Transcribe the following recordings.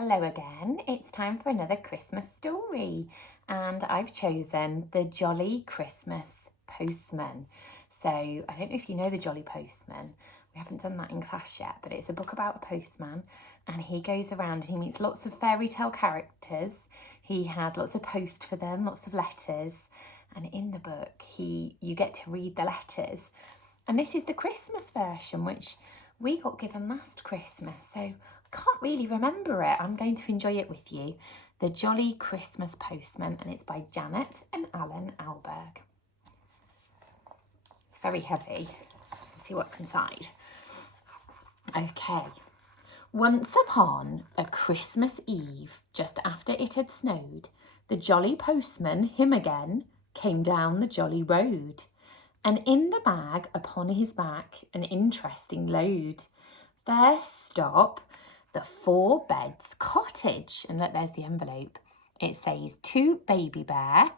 Hello again, it's time for another Christmas story and I've chosen The Jolly Christmas Postman. So I don't know if you know The Jolly Postman, we haven't done that in class yet, but it's a book about a postman and he goes around and he meets lots of fairy tale characters. He has lots of post for them, lots of letters, and in the book you get to read the letters. And this is the Christmas version, which we got given last Christmas, so I can't really remember it. I'm going to enjoy it with you. The Jolly Christmas Postman, and it's by Janet and Allan Ahlberg. It's very heavy. Let's see what's inside. Okay. Once upon a Christmas Eve, just after it had snowed, the jolly postman, him again, came down the jolly road. And in the bag upon his back, an interesting load. First stop, the 4 beds cottage. And look, there's the envelope. It says 2 baby bear,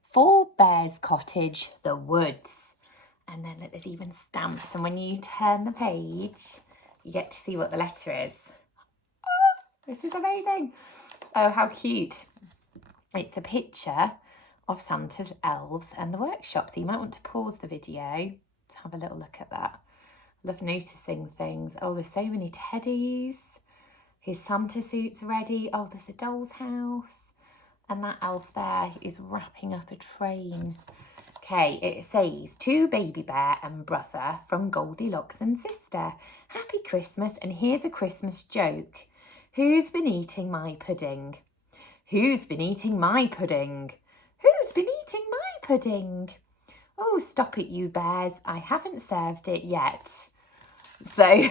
4 bears cottage, the woods. And then look, there's even stamps. And when you turn the page, you get to see what the letter is. Oh, this is amazing. Oh, how cute. It's a picture of Santa's elves and the workshop. So you might want to pause the video to have a little look at that. Love noticing things. Oh, there's so many teddies. His Santa suit's ready. Oh, there's a doll's house. And that elf there is wrapping up a train. Okay, it says, 2 baby bear and brother from Goldilocks and sister. Happy Christmas, and here's a Christmas joke. Who's been eating my pudding? Who's been eating my pudding? Who's been eating my pudding? Oh, stop it, you bears. I haven't served it yet. So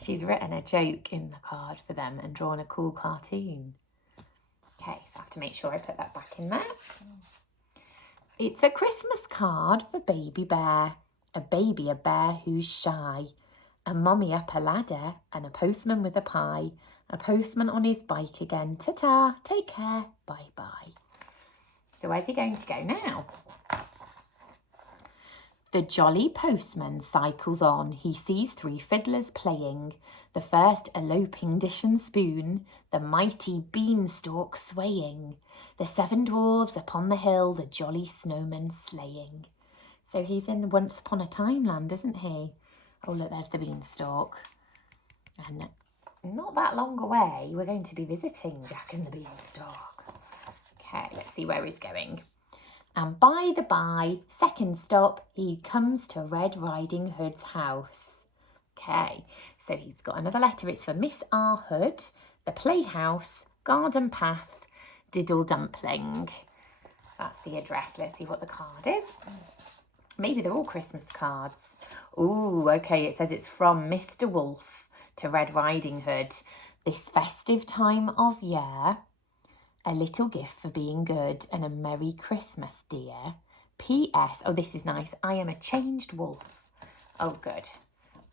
she's written a joke in the card for them and drawn a cool cartoon. Okay, so I have to make sure I put that back in there. It's a Christmas card for Baby Bear. A bear who's shy. A mummy up a ladder and a postman with a pie. A postman on his bike again. Ta-ta, take care, bye-bye. So where's he going to go now? The jolly postman cycles on. He sees 3 fiddlers playing. The first eloping dish and spoon, the mighty beanstalk swaying. The 7 dwarves upon the hill, the jolly snowman sleighing. So he's in Once Upon a Time land, isn't he? Oh, look, there's the beanstalk. And not that long away, we're going to be visiting Jack and the Beanstalk. Okay, let's see where he's going. And by the by, second stop, he comes to Red Riding Hood's house. Okay, so he's got another letter. It's for Miss R. Hood, the playhouse, garden path, diddle dumpling. That's the address. Let's see what the card is. Maybe they're all Christmas cards. Ooh, okay, it says it's from Mr. Wolf to Red Riding Hood. This festive time of year, a little gift for being good and a Merry Christmas, dear. P.S. Oh, this is nice. I am a changed wolf. Oh, good.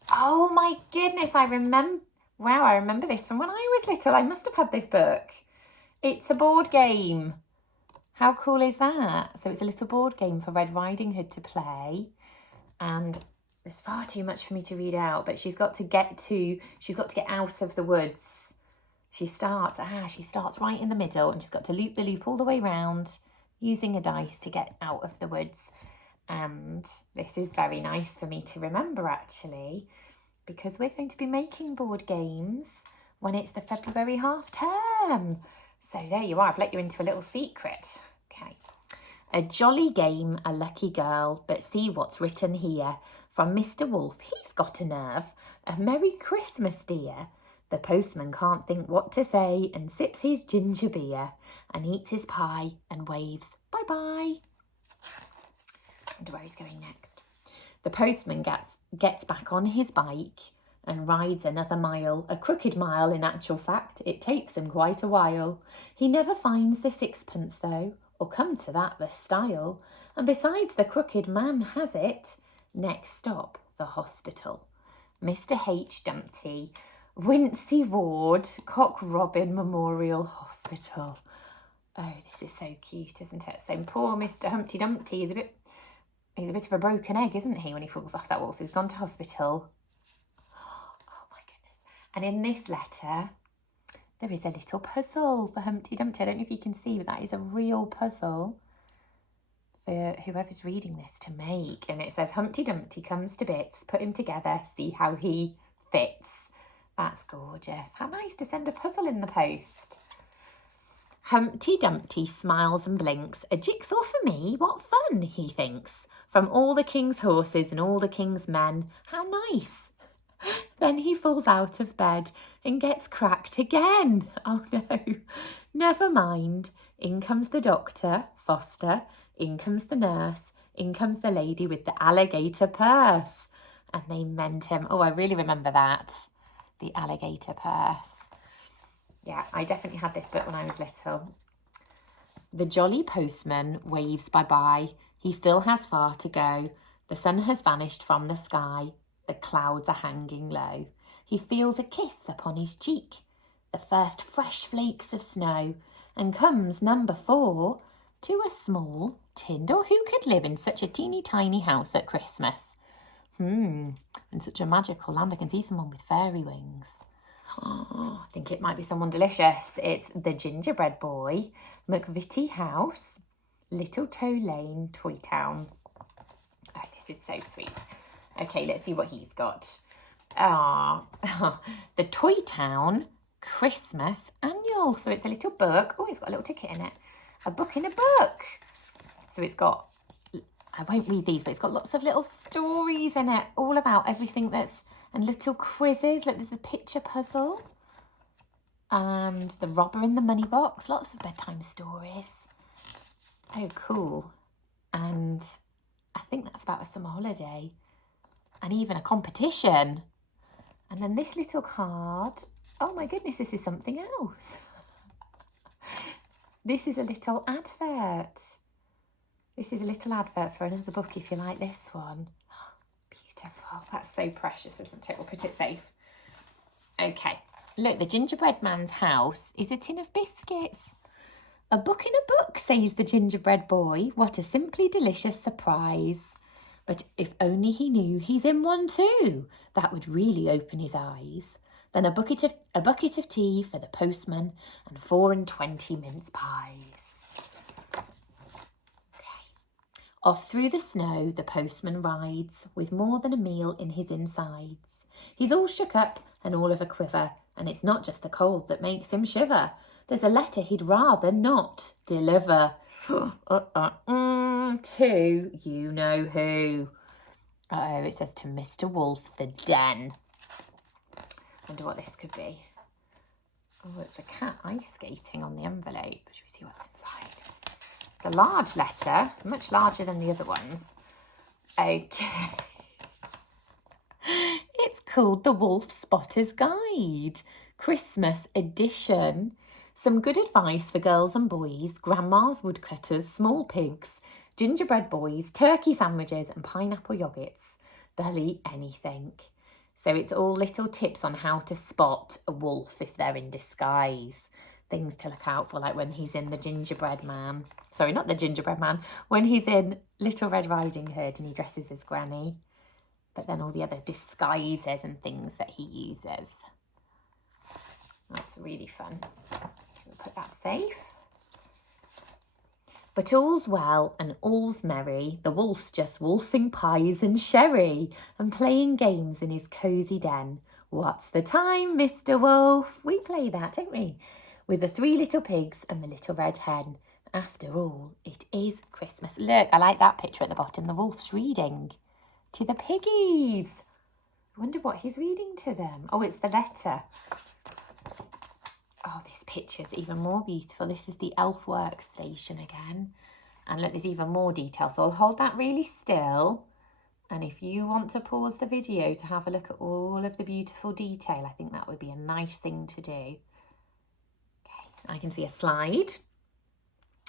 Oh, my goodness. I remember this from when I was little. I must have had this book. It's a board game. How cool is that? So it's a little board game for Red Riding Hood to play. And there's far too much for me to read out, but she's got to get out of the woods. She starts right in the middle and she's got to loop the loop all the way round using a dice to get out of the woods. And this is very nice for me to remember, actually, because we're going to be making board games when it's the February half term. So there you are. I've let you into a little secret. Okay. A jolly game, a lucky girl, but see what's written here. From Mr. Wolf, he's got a nerve. A Merry Christmas, dear. The postman can't think what to say and sips his ginger beer and eats his pie and waves bye-bye. I wonder where he's going next. The postman gets back on his bike and rides another mile, a crooked mile in actual fact. It takes him quite a while. He never finds the 6pence though, or come to that, the style. And besides, the crooked man has it. Next stop, the hospital. Mr. H. Dumpty, Wincy Ward, Cock Robin Memorial Hospital. Oh, this is so cute, isn't it? So poor Mr. Humpty Dumpty, he's a bit of a broken egg, isn't he, when he falls off that wall? So he's gone to hospital. Oh my goodness. And in this letter, there is a little puzzle for Humpty Dumpty. I don't know if you can see, but that is a real puzzle for whoever's reading this to make. And it says, Humpty Dumpty comes to bits, put him together, see how he fits. That's gorgeous. How nice to send a puzzle in the post. Humpty Dumpty smiles and blinks. A jigsaw for me? What fun, he thinks. From all the king's horses and all the king's men. How nice. Then he falls out of bed and gets cracked again. Oh no, never mind. In comes the doctor, Foster. In comes the nurse. In comes the lady with the alligator purse. And they mend him. Oh, I really remember that. The alligator purse. Yeah, I definitely had this book when I was little. The jolly postman waves bye-bye. He still has far to go. The sun has vanished from the sky. The clouds are hanging low. He feels a kiss upon his cheek. The first fresh flakes of snow. And comes number 4 to a small tin door. Who could live in such a teeny tiny house at Christmas? In such a magical land. I can see someone with fairy wings. Oh, I think it might be someone delicious. It's the Gingerbread Boy, McVitie House, Little Toe Lane, Toy Town. Oh, this is so sweet. Okay, let's see what he's got. The Toy Town Christmas Annual. So it's a little book. Oh, it's got a little ticket in it. A book in a book. So it's got, I won't read these, but it's got lots of little stories in it, all about everything that's, and little quizzes. Look, there's a picture puzzle. And the robber in the money box. Lots of bedtime stories. Oh, cool. And I think that's about a summer holiday. And even a competition. And then this little card. Oh my goodness, this is something else. This is a little advert. This is a little advert for another book if you like this one. Beautiful. That's so precious, isn't it? We'll put it safe. Okay. Look, the gingerbread man's house is a tin of biscuits. A book in a book, says the gingerbread boy. What a simply delicious surprise. But if only he knew he's in one too, that would really open his eyes. Then a bucket of tea for the postman and 24 mince pies. Okay. Off through the snow the postman rides, with more than a meal in his insides. He's all shook up and all of a quiver, and it's not just the cold that makes him shiver. There's a letter he'd rather not deliver. To you know who. Uh-oh, it says to Mr. Wolf, the den. Wonder what this could be. Oh, it's a cat ice skating on the envelope. Should we see what's inside? It's a large letter, much larger than the other ones. Okay. It's called The Wolf Spotter's Guide, Christmas edition. Some good advice for girls and boys, grandmas, woodcutters, small pigs, gingerbread boys, turkey sandwiches and pineapple yogurts. They'll eat anything. So it's all little tips on how to spot a wolf if they're in disguise. Things to look out for, like when he's in the gingerbread man. Sorry, not the gingerbread man. When he's in Little Red Riding Hood and he dresses as Granny. But then all the other disguises and things that he uses. That's really fun. We'll put that safe. But all's well and all's merry. The wolf's just wolfing pies and sherry and playing games in his cosy den. What's the time, Mr. Wolf? We play that, don't we? With the 3 little pigs and the little red hen. After all, it is Christmas. Look, I like that picture at the bottom. The wolf's reading to the piggies. I wonder what he's reading to them. Oh, it's the letter. Oh, this picture's even more beautiful. This is the elf workstation again. And look, there's even more detail. So I'll hold that really still. And if you want to pause the video to have a look at all of the beautiful detail, I think that would be a nice thing to do. Okay, I can see a slide.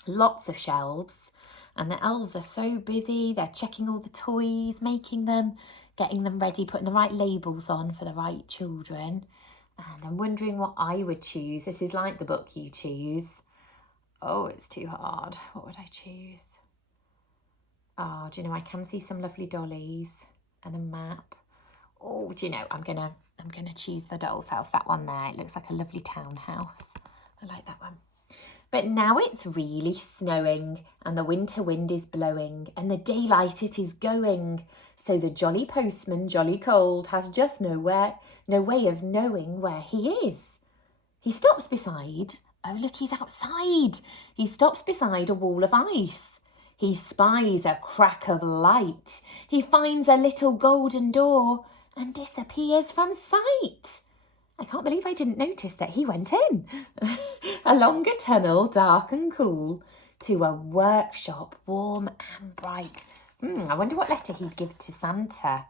Lots of shelves. And the elves are so busy. They're checking all the toys, making them, getting them ready, putting the right labels on for the right children. And I'm wondering what I would choose. This is like the book you choose. Oh, it's too hard. What would I choose? Oh, do you know, I can see some lovely dollies and a map. Oh, do you know, I'm gonna I'm going to choose the doll's house, that one there. It looks like a lovely townhouse. I like that one. But now it's really snowing and the winter wind is blowing and the daylight it is going. So the jolly postman, jolly cold, has just no way of knowing where he is. He stops beside, oh look, he's outside. He stops beside a wall of ice. He spies a crack of light. He finds a little golden door and disappears from sight. I can't believe I didn't notice that he went in. Along a tunnel, dark and cool, to a workshop warm and bright. I wonder what letter he'd give to Santa.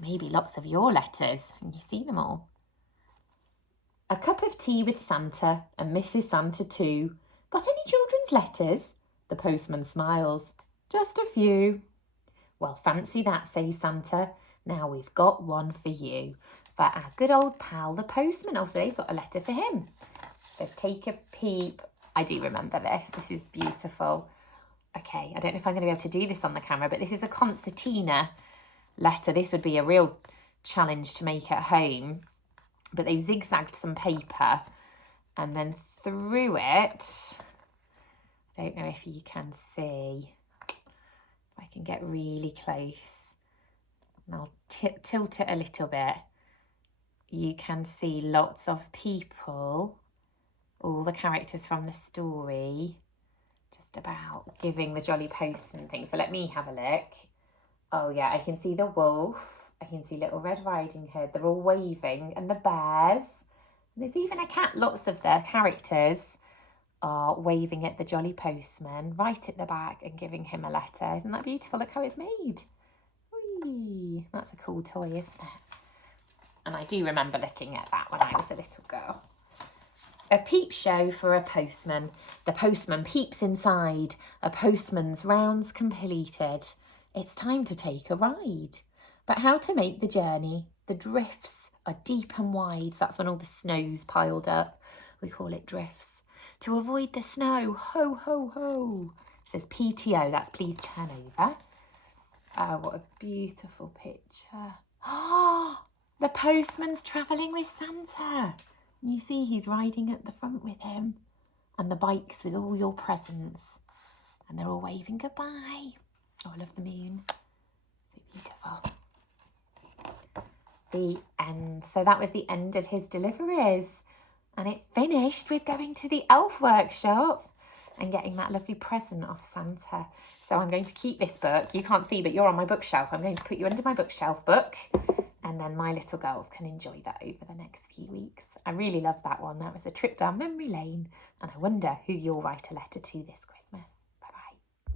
Maybe lots of your letters. Can you see them all? A cup of tea with Santa and Mrs. Santa too. Got any children's letters? The postman smiles. Just a few. Well, fancy that, says Santa. Now we've got one for you. For our good old pal, the postman. Oh, so they've got a letter for him. It says, take a peep. I do remember this. This is beautiful. Okay, I don't know if I'm going to be able to do this on the camera, but this is a concertina letter. This would be a real challenge to make at home. But they've zigzagged some paper and then through it, I don't know if you can see, if I can get really close, and I'll tilt it a little bit. You can see lots of people, all the characters from the story, just about giving the jolly postman thing. So let me have a look. Oh yeah, I can see the wolf. I can see Little Red Riding Hood. They're all waving, and the bears. And there's even a cat. Lots of their characters are waving at the jolly postman right at the back and giving him a letter. Isn't that beautiful? Look how it's made. Whee! That's a cool toy, isn't it? And I do remember looking at that when I was a little girl. A peep show for a postman. The postman peeps inside. A postman's rounds completed. It's time to take a ride. But how to make the journey? The drifts are deep and wide. So that's when all the snow's piled up. We call it drifts. To avoid the snow, ho, ho, ho. It says PTO, that's please turn over. Oh, what a beautiful picture. Oh, the postman's travelling with Santa. You see he's riding at the front with him. And the bikes with all your presents. And they're all waving goodbye. Oh, I love the moon. So beautiful. The end. So that was the end of his deliveries. And it finished with going to the elf workshop and getting that lovely present off Santa. So I'm going to keep this book. You can't see, but you're on my bookshelf. I'm going to put you under my bookshelf book. And then my little girls can enjoy that over the next few weeks. I really love that one. That was a trip down memory lane. And I wonder who you'll write a letter to this Christmas.